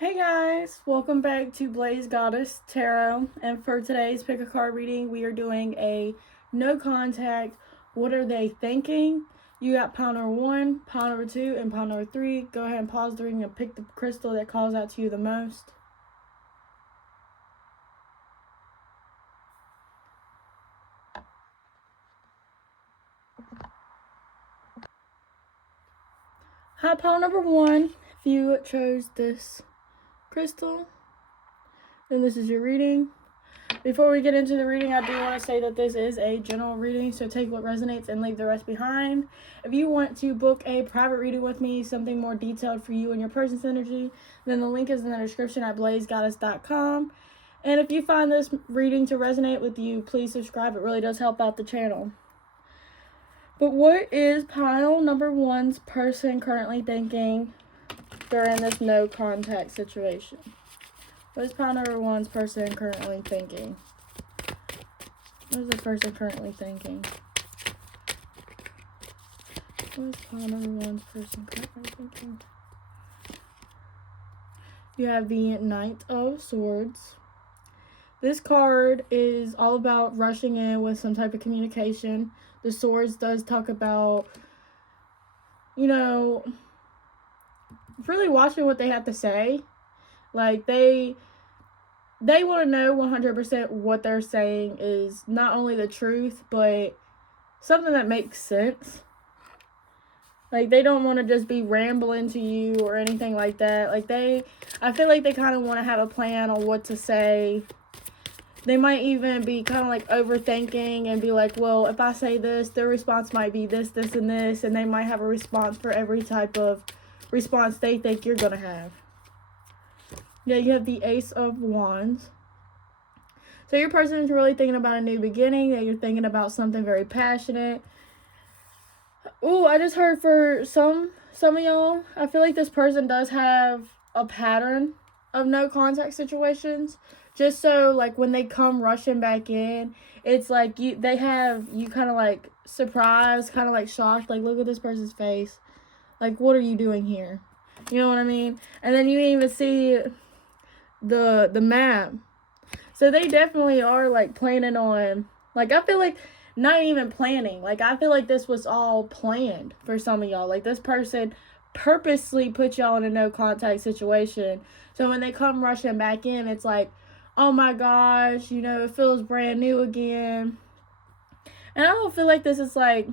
Hey guys, welcome back to Blaze Goddess Tarot, and for today's pick a card reading, we are doing a no contact, what are they thinking? You got pile number 1, pile number 2, and pile number 3. Go ahead and pause the reading and pick the crystal that calls out to you the most. Hi, pile number 1. If you chose this crystal, then this is your reading. Before we get into the reading, I do want to say that this is a general reading, so take what resonates and leave the rest behind. If you want to book a private reading with me, something more detailed for you and your person's energy, then the link is in the description at blazegoddess.com. And if you find this reading to resonate with you, please subscribe. It really does help out the channel. But what is pile number 1's person currently thinking during this no contact situation? What is pile number 1's person currently thinking? What is the person currently thinking? What is pile number 1's person currently thinking? You have the Knight of Swords. This card is all about rushing in with some type of communication. The Swords does talk about, really watching what they have to say. Like, they want to know 100% what they're saying is not only the truth, but something that makes sense. Like, they don't want to just be rambling to you or anything like that. Like, I feel like they kind of want to have a plan on what to say. They might even be kind of like overthinking and be like, well, if I say this, their response might be this, this, and this. And they might have a response for every type of response they think you're going to have. Yeah, you have the Ace of Wands. So your person is really thinking about a new beginning. That you're thinking about something very passionate. Ooh, I just heard for some of y'all, I feel like this person does have a pattern of no contact situations. Just so, like, when they come rushing back in, it's like they have you kind of like surprised, kind of like shocked. Like, look at this person's face. Like, what are you doing here? You know what I mean? And then you even see the map. So they definitely are like planning on, like, I feel like not even planning. Like, I feel like this was all planned for some of y'all. Like, this person purposely put y'all in a no contact situation. So when they come rushing back in, it's like, oh my gosh, it feels brand new again. And I don't feel like this is like,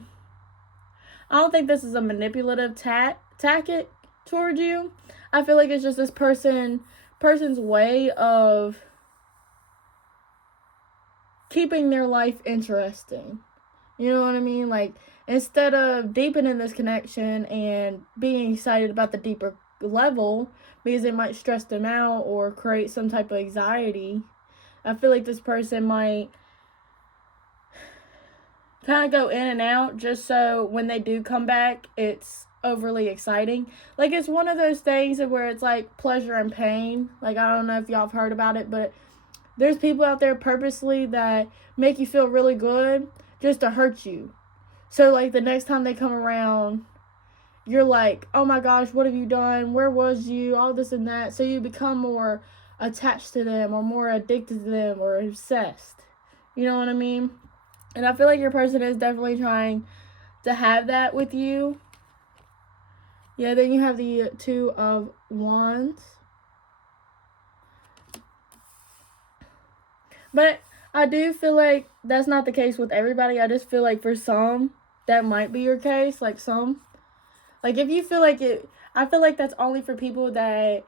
I don't think this is a manipulative tactic towards you. I feel like it's just this person's way of keeping their life interesting. You know what I mean? Like, instead of deepening this connection and being excited about the deeper level because it might stress them out or create some type of anxiety, I feel like this person might kind of go in and out just so when they do come back, it's overly exciting. Like, it's one of those things where it's like pleasure and pain. Like, I don't know if y'all have heard about it, but there's people out there purposely that make you feel really good just to hurt you. So, like, the next time they come around, you're like, oh my gosh, what have you done? Where was you? All this and that. So you become more attached to them or more addicted to them or obsessed. You know what I mean? And I feel like your person is definitely trying to have that with you. Yeah, then you have the Two of Wands. But I do feel like that's not the case with everybody. I just feel like for some, that might be your case. Like, some. Like, if you feel like it, I feel like that's only for people that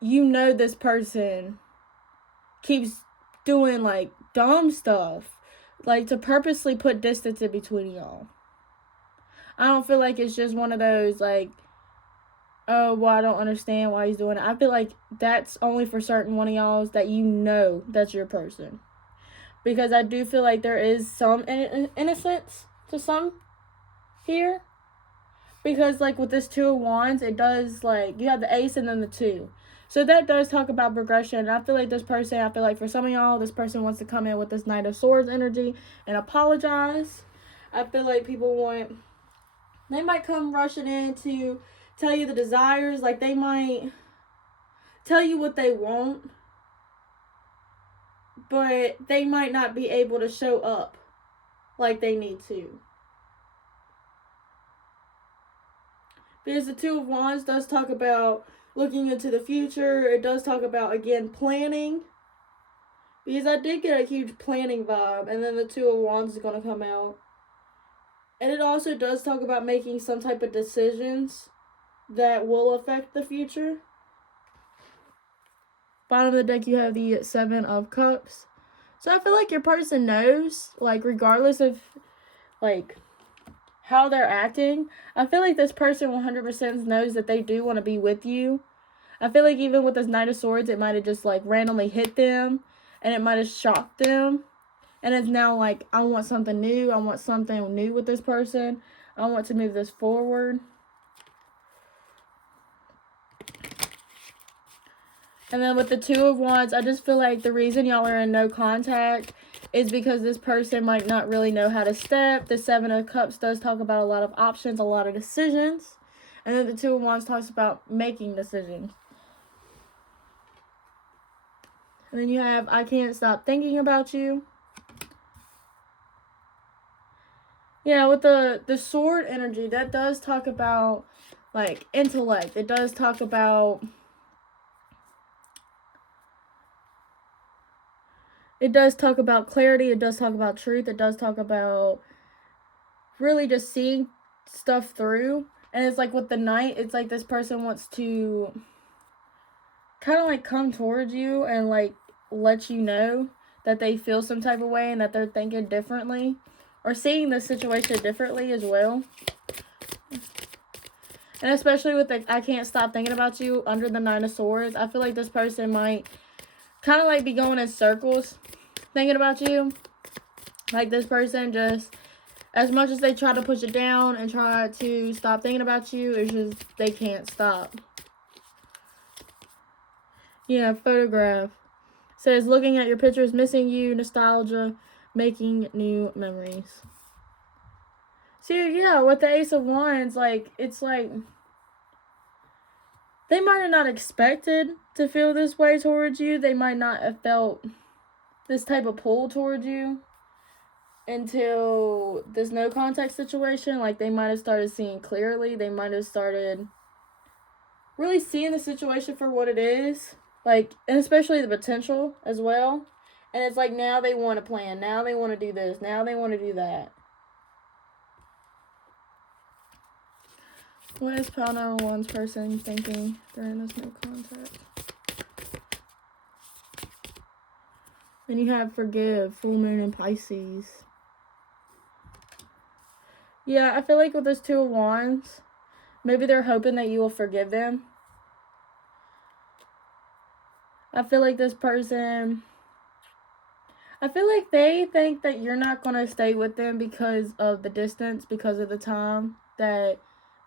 this person keeps doing, like, dumb stuff. Like, to purposely put distance in between y'all. I don't feel like it's just one of those, like, oh, well, I don't understand why he's doing it. I feel like that's only for certain one of y'all's that that's your person. Because I do feel like there is some innocence to some here. Because, like, with this Two of Wands, it does, like, you have the Ace and then the 2. So that does talk about progression. And I feel like for some of y'all, this person wants to come in with this Knight of Swords energy and apologize. I feel like they might come rushing in to tell you the desires. Like, they might tell you what they want, but they might not be able to show up like they need to. Because the Two of Wands does talk about looking into the future. It does talk about, again, planning. Because I did get a huge planning vibe. And then the Two of Wands is going to come out. And it also does talk about making some type of decisions that will affect the future. Bottom of the deck, you have the Seven of Cups. So I feel like your person knows, like, regardless of, like, how they're acting, I feel like this person 100% knows that they do want to be with you. I feel like even with this Knight of Swords, it might have just, like, randomly hit them, and it might have shocked them. And it's now like, I want something new. I want something new with this person. I want to move this forward. And then with the Two of Wands, I just feel like the reason y'all are in no contact is because this person might not really know how to step. The Seven of Cups does talk about a lot of options, a lot of decisions. And then the Two of Wands talks about making decisions. And then you have, I can't stop thinking about you. Yeah, with the sword energy, that does talk about, like, intellect. It does talk about... It does talk about clarity. It does talk about truth. It does talk about really just seeing stuff through. And it's like with the Knight, it's like this person wants to kind of like come towards you and like let you know that they feel some type of way and that they're thinking differently or seeing the situation differently as well. And especially with the I can't stop thinking about you under the Nine of Swords, I feel like this person might kind of like be going in circles thinking about you. Like this person just, as much as they try to push it down and try to stop thinking about you, it's just they can't stop. Yeah, photograph. Says looking at your pictures, missing you, nostalgia, making new memories. So yeah, with the Ace of Wands, like, it's like they might have not expected to feel this way towards you. They might not have felt this type of pull towards you until this no contact situation. Like, they might have started seeing clearly. They might have started really seeing the situation for what it is. Like, and especially the potential as well. And it's like, now they want to plan. Now they want to do this. Now they want to do that. What is pile number one's person thinking during this no contact? Then you have forgive, full moon in Pisces. Yeah, I feel like with this Two of Wands, maybe they're hoping that you will forgive them. I feel like this person, I feel like they think that you're not going to stay with them because of the distance, because of the time that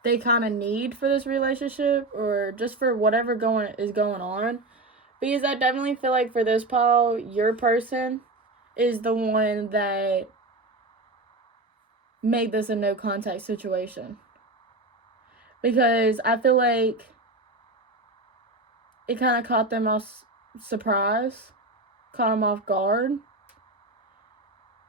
they kind of need for this relationship, or just for whatever is going on. Because I definitely feel like for this pile, your person is the one that made this a no contact situation. Because I feel like it kind of caught them off surprise, caught them off guard.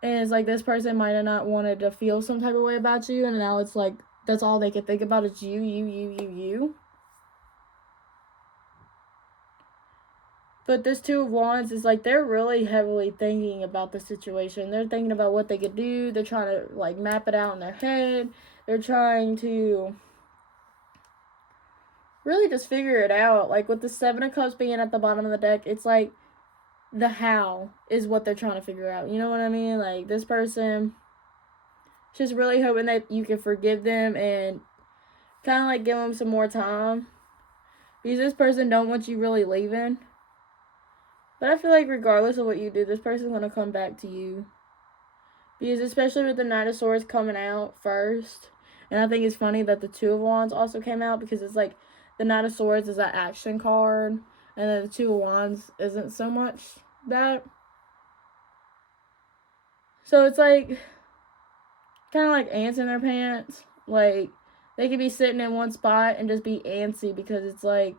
And it's like this person might have not wanted to feel some type of way about you, and now it's like that's all they can think about is you. But this Two of Wands is like they're really heavily thinking about the situation. They're thinking about what they could do. They're trying to like map it out in their head. They're trying to really just figure it out. Like with the Seven of Cups being at the bottom of the deck, it's like the how is what they're trying to figure out. You know what I mean? Like this person just really hoping that you can forgive them and kind of like give them some more time. Because this person don't want you really leaving. But I feel like regardless of what you do, this person's going to come back to you. Because especially with the Knight of Swords coming out first. And I think it's funny that the Two of Wands also came out. Because it's like the Knight of Swords is an action card. And then the Two of Wands isn't so much that. So it's like kind of like ants in their pants. Like they could be sitting in one spot and just be antsy. Because it's like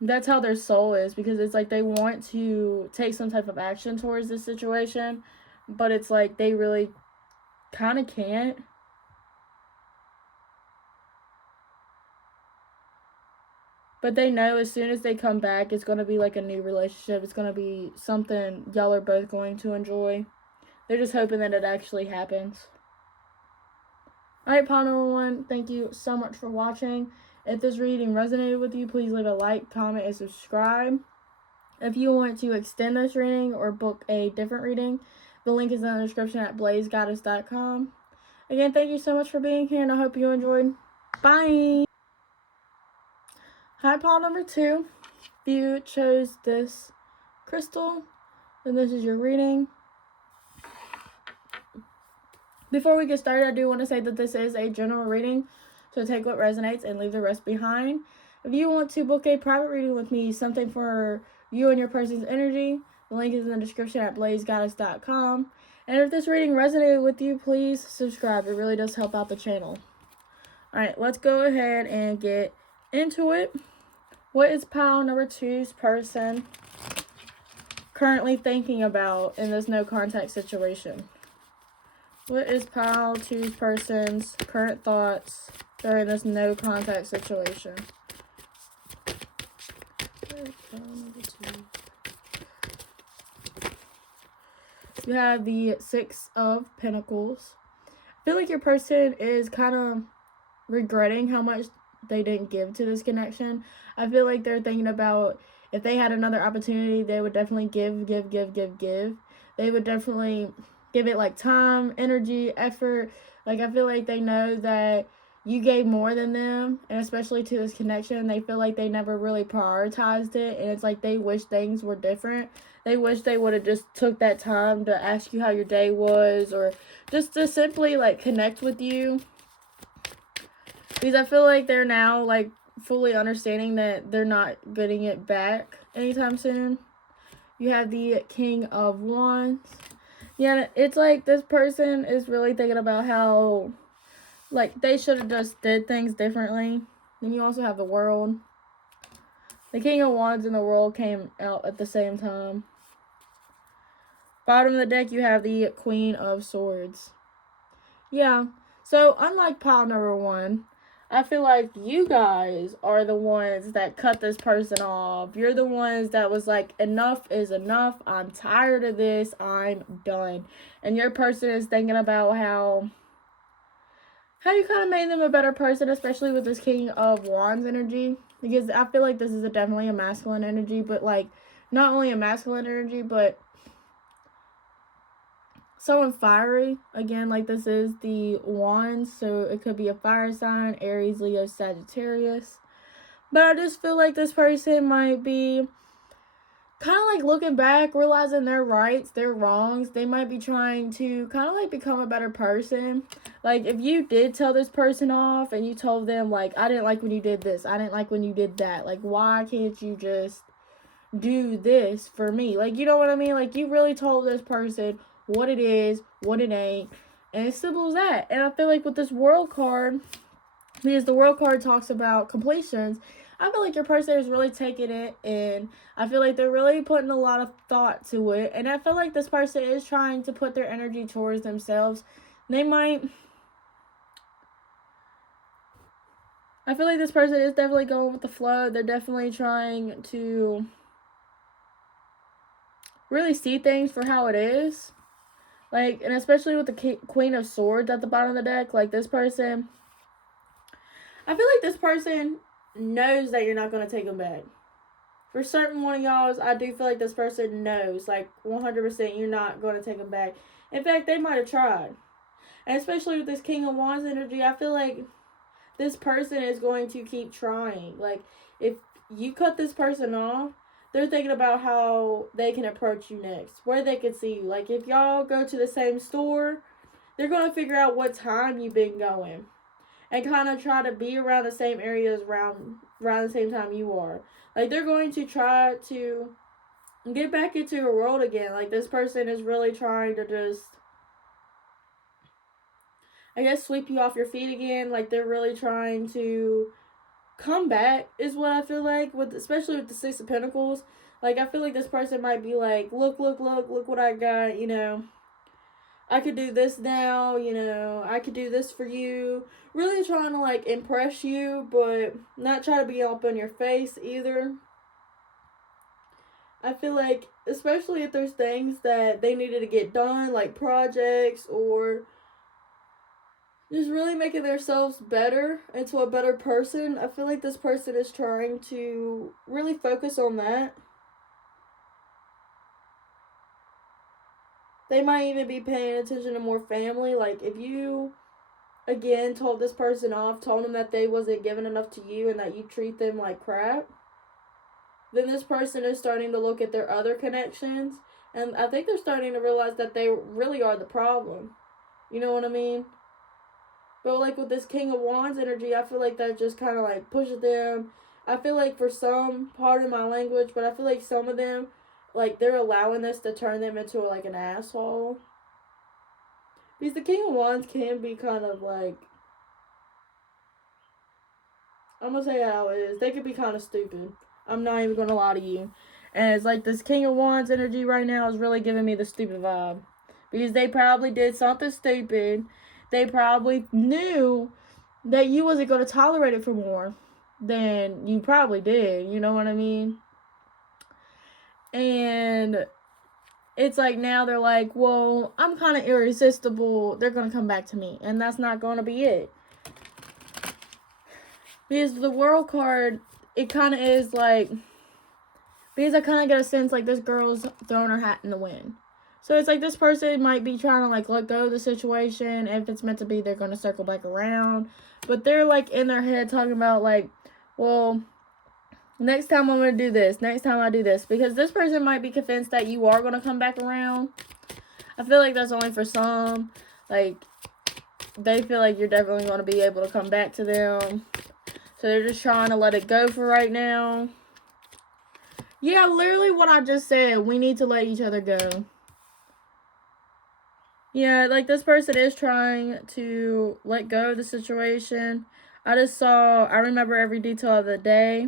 That's how their soul is, because it's like they want to take some type of action towards this situation, but it's like they really kind of can't. But they know as soon as they come back, it's going to be like a new relationship. It's going to be something y'all are both going to enjoy. They're just hoping that it actually happens. Alright, pile number 1, thank you so much for watching. If this reading resonated with you, please leave a like, comment, and subscribe. If you want to extend this reading or book a different reading, the link is in the description at blazegoddess.com. Again, thank you so much for being here, and I hope you enjoyed. Bye! Hi, pile number 2. If you chose this crystal, then this is your reading. Before we get started, I do want to say that this is a general reading, so take what resonates and leave the rest behind. If you want to book a private reading with me, something for you and your person's energy, the link is in the description at blazegoddess.com. And if this reading resonated with you, please subscribe. It really does help out the channel. Alright, let's go ahead and get into it. What is pile number 2's person currently thinking about in this no contact situation? What is pile 2's person's current thoughts during this no contact situation? You have the 6 of Pentacles. I feel like your person is kind of regretting how much they didn't give to this connection. I feel like they're thinking about if they had another opportunity, they would definitely give. They would definitely give it like time, energy, effort. Like, I feel like they know that you gave more than them, and especially to this connection, they feel like they never really prioritized it, and it's like they wish things were different. They wish they would have just took that time to ask you how your day was, or just to simply like connect with you. Because I feel like they're now like fully understanding that they're not getting it back anytime soon. You have the King of Wands. Yeah, it's like this person is really thinking about how like they should have just did things differently. Then you also have the World. The King of Wands and the World came out at the same time. Bottom of the deck, you have the Queen of Swords. Yeah, so unlike pile number 1, I feel like you guys are the ones that cut this person off. You're the ones that was like, enough is enough. I'm tired of this. I'm done. And your person is thinking about how you kind of made them a better person, especially with this King of Wands energy. Because I feel like this is definitely a masculine energy, but like not only a masculine energy, but someone fiery. Again, like this is the Wands, so it could be a fire sign, Aries, Leo, Sagittarius. But I just feel like this person might be kind of like looking back, realizing their rights, their wrongs. They might be trying to kind of like become a better person. Like if you did tell this person off and you told them like, I didn't like when you did this, I didn't like when you did that, like why can't you just do this for me? Like, you know what I mean? Like you really told this person what it is, what it ain't, and it's simple as that. And I feel like with this World card, because the World card talks about completions, I feel like your person is really taking it, and I feel like they're really putting a lot of thought to it, and I feel like this person is trying to put their energy towards themselves. They might, I feel like this person is definitely going with the flow. They're definitely trying to really see things for how it is. Like, and especially with the Queen of Swords at the bottom of the deck, like this person, I feel like this person knows that you're not going to take them back. For certain one of y'all, I do feel like this person knows, like 100% you're not going to take them back. In fact, they might have tried. And especially with this King of Wands energy, I feel like this person is going to keep trying. Like, if you cut this person off, they're thinking about how they can approach you next, where they can see you. Like, if y'all go to the same store, they're going to figure out what time you've been going and kind of try to be around the same areas around the same time you are. Like, they're going to try to get back into your world again. Like, this person is really trying to just, I guess, sweep you off your feet again. Like, they're really trying to come back is what I feel like, with especially with the Six of Pentacles. Like, I feel like this person might be like, look what I got, you know. I could do this now, you know. I could do this for you. Really trying to, like, impress you, but not try to be up in your face either. I feel like, especially if there's things that they needed to get done, like projects, or just really making themselves better into a better person. I feel like this person is trying to really focus on that. They might even be paying attention to more family. Like, if you, again, told this person off, told them that they wasn't giving enough to you and that you treat them like crap, then this person is starting to look at their other connections. And I think they're starting to realize that they really are the problem. You know what I mean? But, like, with this King of Wands energy, I feel like that just kind of, like, pushes them. I feel like for some, pardon my language, but I feel like some of them, like, they're allowing this to turn them into, like, an asshole. Because the King of Wands can be kind of, like, I'm going to say how it is. They could be kind of stupid. I'm not even going to lie to you. And it's like this King of Wands energy right now is really giving me the stupid vibe. Because they probably did something stupid. They probably knew that you wasn't going to tolerate it for more than you probably did. You know what I mean? And it's like now they're like, well, I'm kind of irresistible. They're going to come back to me. And that's not going to be it. Because the World card, it kind of is like, because I kind of get a sense like this girl's throwing her hat in the wind. So it's like this person might be trying to, like, let go of the situation. If it's meant to be, they're going to circle back around. But they're, like, in their head talking about, like, well, next time I'm going to do this. Next time I do this. Because this person might be convinced that you are going to come back around. I feel like that's only for some. Like, they feel like you're definitely going to be able to come back to them. So they're just trying to let it go for right now. Yeah, literally what I just said. We need to let each other go. Yeah, like, this person is trying to let go of the situation. I remember every detail of that day,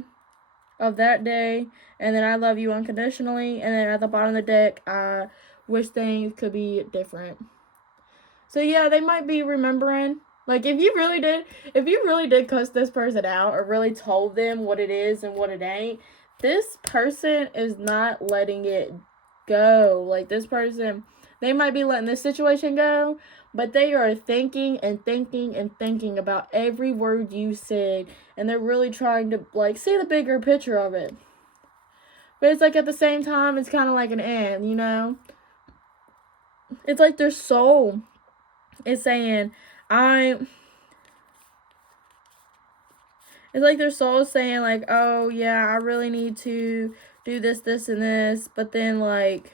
and then I love you unconditionally, and then at the bottom of the deck, I wish things could be different. So yeah, they might be remembering. Like, if you really did cuss this person out, or really told them what it is and what it ain't, this person is not letting it go. Like, this person, they might be letting this situation go, but they are thinking and thinking and thinking about every word you said. And they're really trying to, like, see the bigger picture of it. But it's like, at the same time, it's kind of like an and, you know? It's like their soul is saying, it's like their soul is saying, like, oh, yeah, I really need to do this, this, and this. But then, like,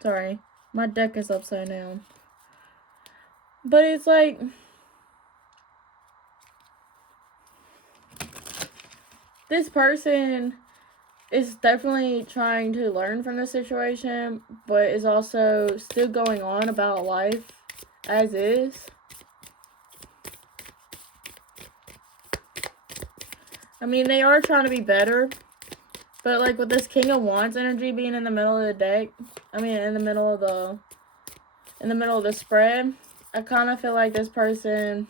sorry, my deck is upside down. But it's like, this person is definitely trying to learn from the situation, but is also still going on about life as is. I mean, they are trying to be better, but, like, with this King of Wands energy being in the middle of the deck, I mean, in the middle of the spread, I kind of feel like this person,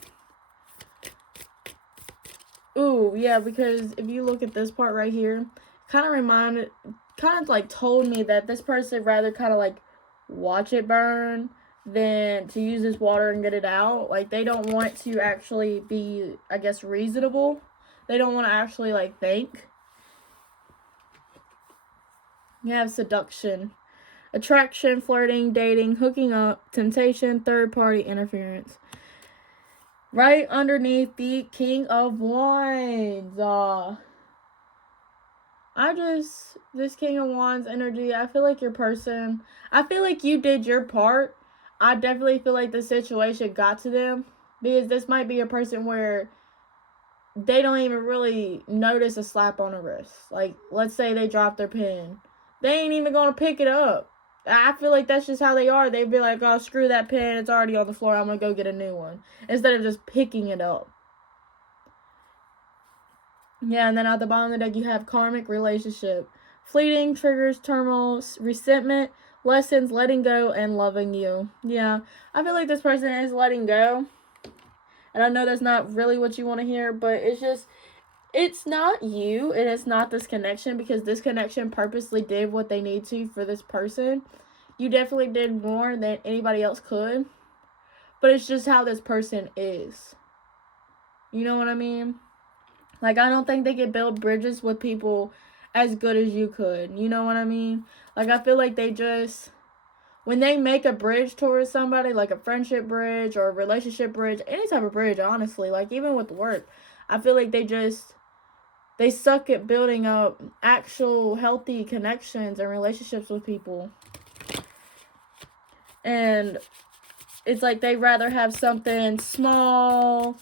ooh, yeah, because if you look at this part right here, kind of like told me that this person rather kind of, like, watch it burn than to use this water and get it out. Like, they don't want to actually be, I guess, reasonable. They don't want to actually, like, think. You have seduction, attraction, flirting, dating, hooking up, temptation, third-party interference. Right underneath the King of Wands. This King of Wands energy, I feel like your person, I feel like you did your part. I definitely feel like the situation got to them. Because this might be a person where they don't even really notice a slap on the wrist. Like, let's say they drop their pen. They ain't even going to pick it up. I feel like that's just how they are. They'd be like, oh, screw that pen. It's already on the floor. I'm going to go get a new one. Instead of just picking it up. Yeah, and then at the bottom of the deck, you have karmic relationship. Fleeting, triggers, turmoil, resentment, lessons, letting go, and loving you. Yeah, I feel like this person is letting go. And I know that's not really what you want to hear, but it's just, it's not you, and it's not this connection, because this connection purposely did what they need to for this person. You definitely did more than anybody else could, but it's just how this person is. You know what I mean? Like, I don't think they could build bridges with people as good as you could. You know what I mean? Like, I feel like they just, when they make a bridge towards somebody, like a friendship bridge or a relationship bridge, any type of bridge, honestly, like even with work, I feel like they suck at building up actual healthy connections and relationships with people. And it's like they rather have something small,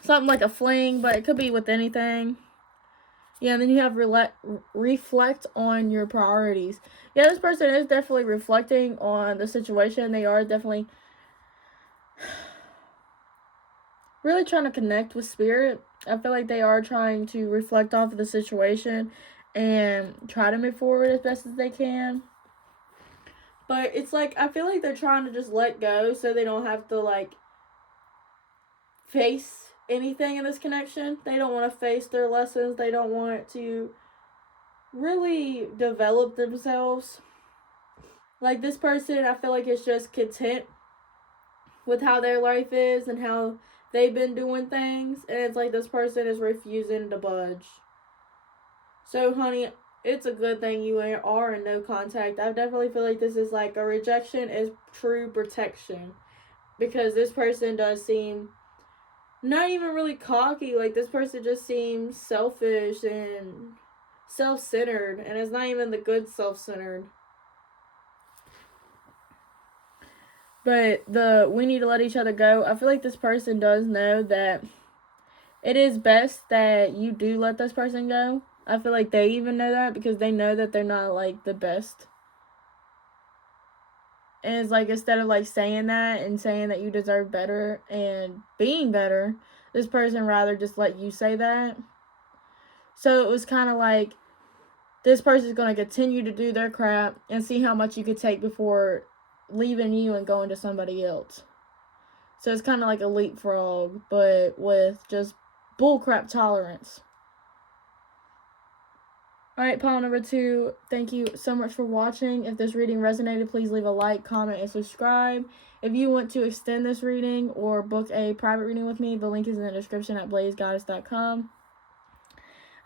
something like a fling, but it could be with anything. Yeah, and then you have reflect on your priorities. Yeah, this person is definitely reflecting on the situation. They are definitely really trying to connect with spirit. I feel like they are trying to reflect off of the situation and try to move forward as best as they can. But it's like, I feel like they're trying to just let go so they don't have to, like, face anything in this connection. They don't want to face their lessons. They don't want to really develop themselves. Like, this person, I feel like, is just content with how their life is and how they've been doing things. And it's like this person is refusing to budge. So, honey, it's a good thing you are in no contact. I definitely feel like this is like a rejection is true protection. Because this person does seem not even really cocky. Like, this person just seems selfish and self-centered. And it's not even the good self-centered. But we need to let each other go. I feel like this person does know that it is best that you do let this person go. I feel like they even know that because they know that they're not, like, the best. And it's like, instead of, like, saying that and saying that you deserve better and being better, this person rather just let you say that. So it was kind of like, this person's going to continue to do their crap and see how much you could take before leaving you and going to somebody else. So it's kind of like a leapfrog, but with just bullcrap tolerance. Alright, pile number 2, thank you so much for watching. If this reading resonated, please leave a like, comment, and subscribe. If you want to extend this reading or book a private reading with me, the link is in the description at blazegoddess.com.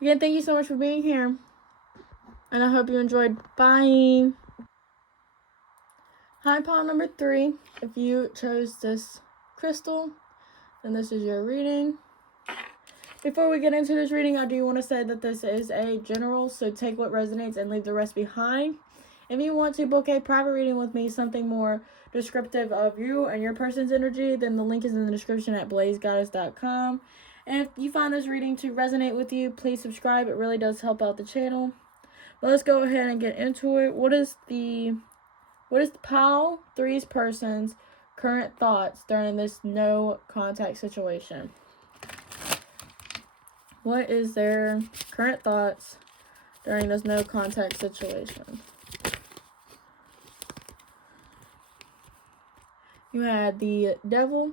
Again, thank you so much for being here. And I hope you enjoyed. Bye. Hi, pile number 3. If you chose this crystal, then this is your reading. Before we get into this reading, I do want to say that this is a general, so take what resonates and leave the rest behind. If you want to book a private reading with me, something more descriptive of you and your person's energy, then the link is in the description at blazegoddess.com. And if you find this reading to resonate with you, please subscribe. It really does help out the channel. But let's go ahead and get into it. What is the pile 3's person's current thoughts during this no contact situation? What is their current thoughts during this no contact situation? You had the Devil.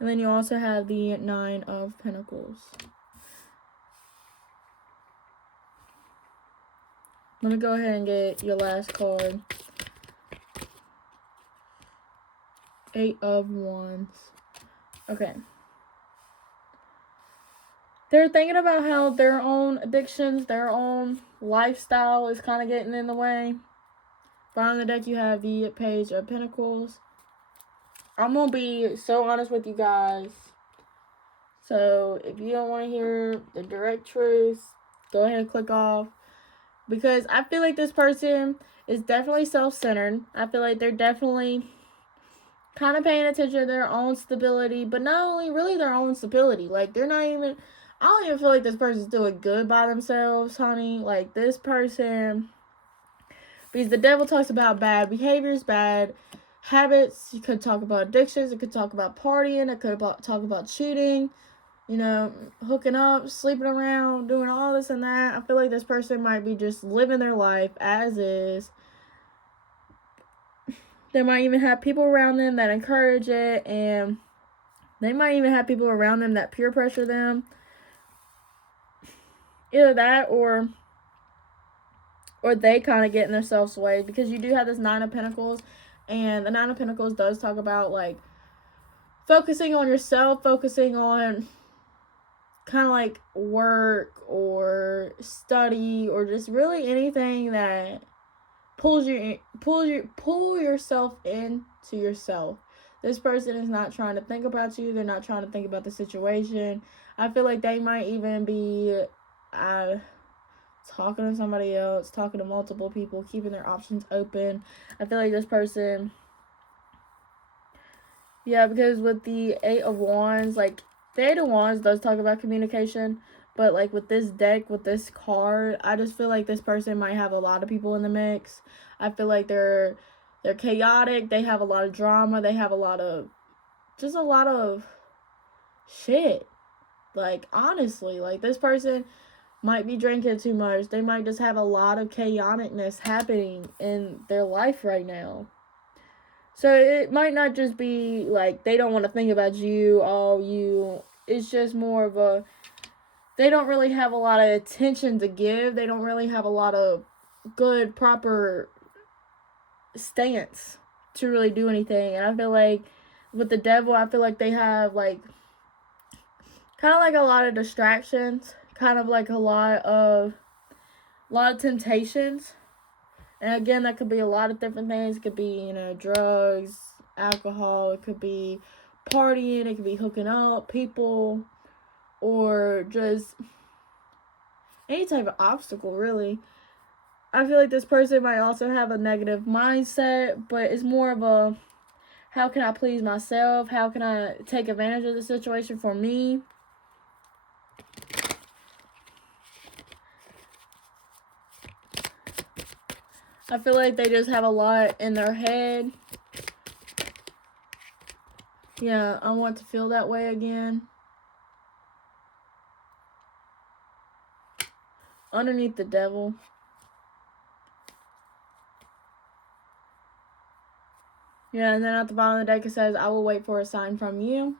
And then you also have the 9 of Pentacles. Let me go ahead and get your last card. 8 of Wands. Okay. They're thinking about how their own addictions, their own lifestyle is kind of getting in the way. Bottom of the deck, you have the Page of Pentacles. I'm going to be so honest with you guys. So, if you don't want to hear the direct truth, go ahead and click off. Because I feel like this person is definitely self-centered. I feel like they're definitely kind of paying attention to their own stability. But not only really their own stability. Like, they're not even... I don't even feel like this person's doing good by themselves, honey. Like, this person, because the devil talks about bad behaviors, bad habits. You could talk about addictions. It could talk about partying. It could talk about cheating, you know, hooking up, sleeping around, doing all this and that. I feel like this person might be just living their life as is. They might even have people around them that encourage it, and they might even have people around them that peer pressure them. Either that or they kind of get in themselves swayed, because you do have this Nine of Pentacles, and the Nine of Pentacles does talk about, like, focusing on yourself, focusing on kind of like work or study or just really anything that pull yourself into yourself. This person is not trying to think about you. They're not trying to think about the situation. I feel like they might even be talking to somebody else, talking to multiple people, keeping their options open. I feel like this person, yeah, because with the Eight of Wands, like, the Eight of Wands does talk about communication, but, like, with this deck, with this card, I just feel like this person might have a lot of people in the mix. I feel like they're chaotic. They have a lot of drama. They have a lot of shit. Like, honestly, like, this person might be drinking too much. They might just have a lot of chaoticness happening in their life right now. So it might not just be like they don't want to think about you. It's just more of a, they don't really have a lot of attention to give. They don't really have a lot of good, proper stance to really do anything. And I feel like with the devil, I feel like they have, like, kind of like a lot of distractions, kind of like a lot of temptations. And again, that could be a lot of different things. It could be, you know, drugs, alcohol. It could be partying. It could be hooking up people, or just any type of obstacle, really. I feel like this person might also have a negative mindset, but it's more of a, how can I please myself? How can I take advantage of the situation for me? I feel like they just have a lot in their head. Yeah, I want to feel that way again. Underneath the devil. Yeah, and then at the bottom of the deck it says, I will wait for a sign from you.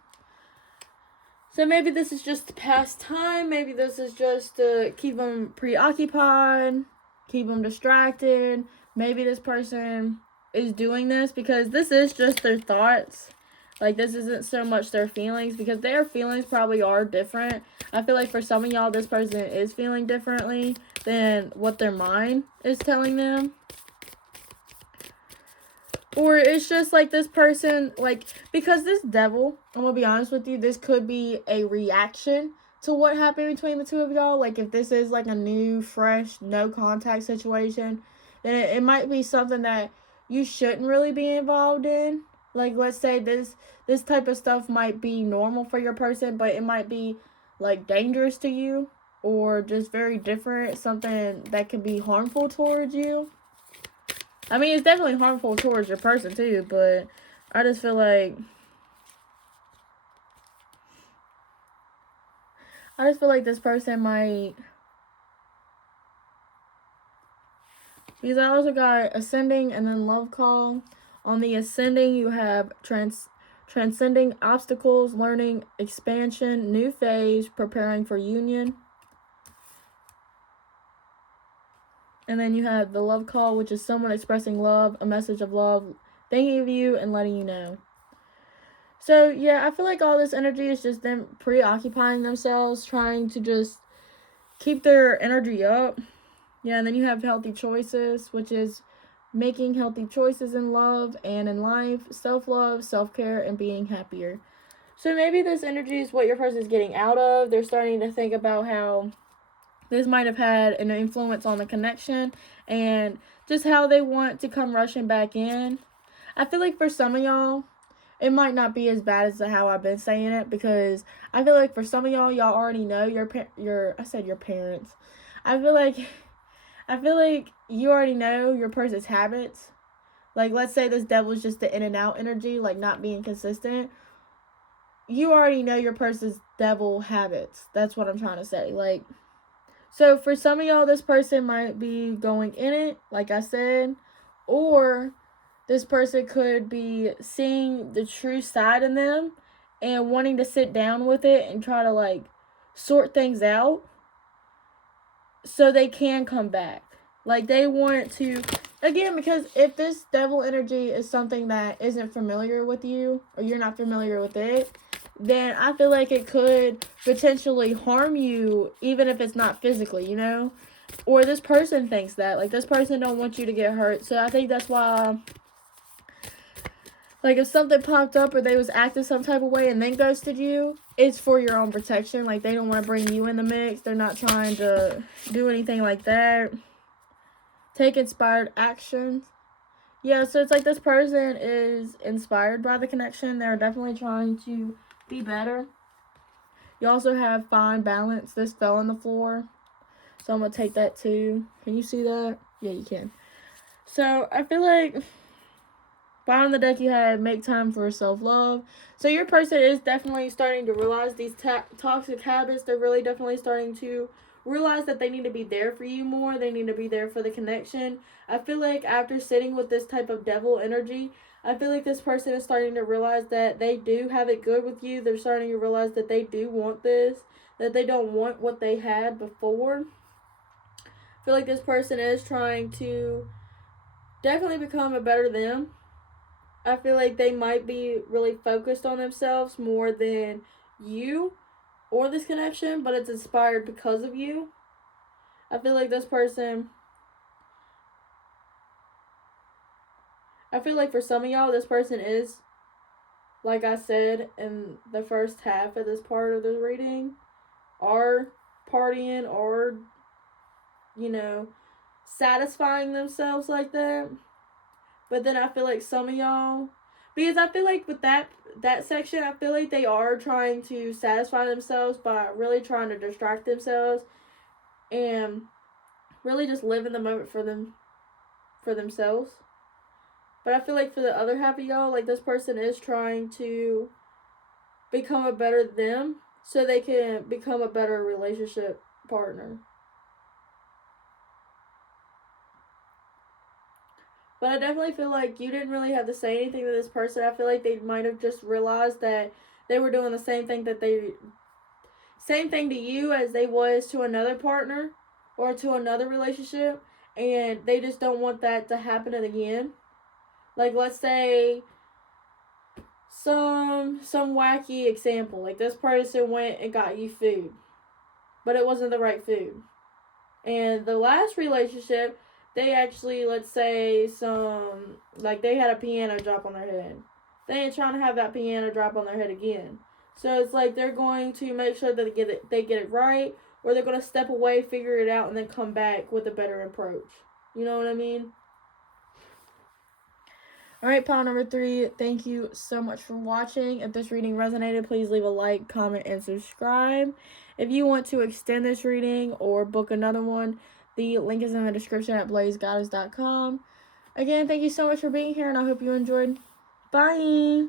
So maybe this is just to pass time. Maybe this is just to keep them preoccupied, keep them distracted. Maybe this person is doing this because this is just their thoughts. Like, this isn't so much their feelings, because their feelings probably are different. I feel like for some of y'all, this person is feeling differently than what their mind is telling them. Or it's just like this person, like, because this devil, I'm going to be honest with you, this could be a reaction to what happened between the two of y'all. Like, if this is like a new, fresh, no contact situation, then it might be something that you shouldn't really be involved in. Like, let's say this type of stuff might be normal for your person, but it might be, like, dangerous to you, or just very different, something that could be harmful towards you. I mean, it's definitely harmful towards your person, too, but I just feel like this person might, because I also got ascending and then love call. On the ascending, you have transcending obstacles, learning, expansion, new phase, preparing for union. And then you have the love call, which is someone expressing love, a message of love, thinking of you and letting you know. So, yeah, I feel like all this energy is just them preoccupying themselves, trying to just keep their energy up. Yeah, and then you have healthy choices, which is making healthy choices in love and in life, self-love, self-care, and being happier. So maybe this energy is what your person is getting out of. They're starting to think about how this might have had an influence on the connection and just how they want to come rushing back in. I feel like for some of y'all, it might not be as bad as how I've been saying it, because I feel like for some of y'all already know your I said your parents. I feel like you already know your person's habits. Like, let's say this devil's just the in and out energy, like not being consistent. You already know your person's devil habits. That's what I'm trying to say. Like, so for some of y'all, this person might be going in it, like I said, or this person could be seeing the true side in them and wanting to sit down with it and try to, like, sort things out so they can come back. Like, they want to, again, because if this devil energy is something that isn't familiar with you, or you're not familiar with it, then I feel like it could potentially harm you, even if it's not physically, you know? Or this person thinks that. Like, this person don't want you to get hurt. So I think that's why, like, if something popped up or they was acting some type of way and then ghosted you, it's for your own protection. Like, they don't want to bring you in the mix. They're not trying to do anything like that. Take inspired actions. Yeah, so it's like this person is inspired by the connection. They're definitely trying to be better. You also have find balance. This fell on the floor, so I'm going to take that too. Can you see that? Yeah, you can. So I feel like bottom of the deck you had make time for self-love. So your person is definitely starting to realize these toxic habits. They're really definitely starting to realize that they need to be there for you more. They need to be there for the connection. I feel like after sitting with this type of devil energy, I feel like this person is starting to realize that they do have it good with you. They're starting to realize that they do want this, that they don't want what they had before. I feel like this person is trying to definitely become a better them. I feel like they might be really focused on themselves more than you or this connection, but it's inspired because of you. I feel like this person, I feel like for some of y'all, this person is, like I said in the first half of this part of the reading, are partying or, you know, satisfying themselves like that. But then I feel like some of y'all, because I feel like with that section, I feel like they are trying to satisfy themselves by really trying to distract themselves and really just live in the moment for themselves. But I feel like for the other half of y'all, like this person is trying to become a better them so they can become a better relationship partner. But I definitely feel like you didn't really have to say anything to this person. I feel like they might have just realized that they were doing the same thing to you as they was to another partner or to another relationship, and they just don't want that to happen again. Like, let's say some wacky example, like this person went and got you food, but it wasn't the right food. And the last relationship, they actually, let's say like they had a piano drop on their head. They ain't trying to have that piano drop on their head again. So it's like they're going to make sure that they get it right, or they're going to step away, figure it out, and then come back with a better approach. You know what I mean? Alright, pile number 3, thank you so much for watching. If this reading resonated, please leave a like, comment, and subscribe. If you want to extend this reading or book another one, the link is in the description at blazegoddess.com. Again, thank you so much for being here, and I hope you enjoyed. Bye!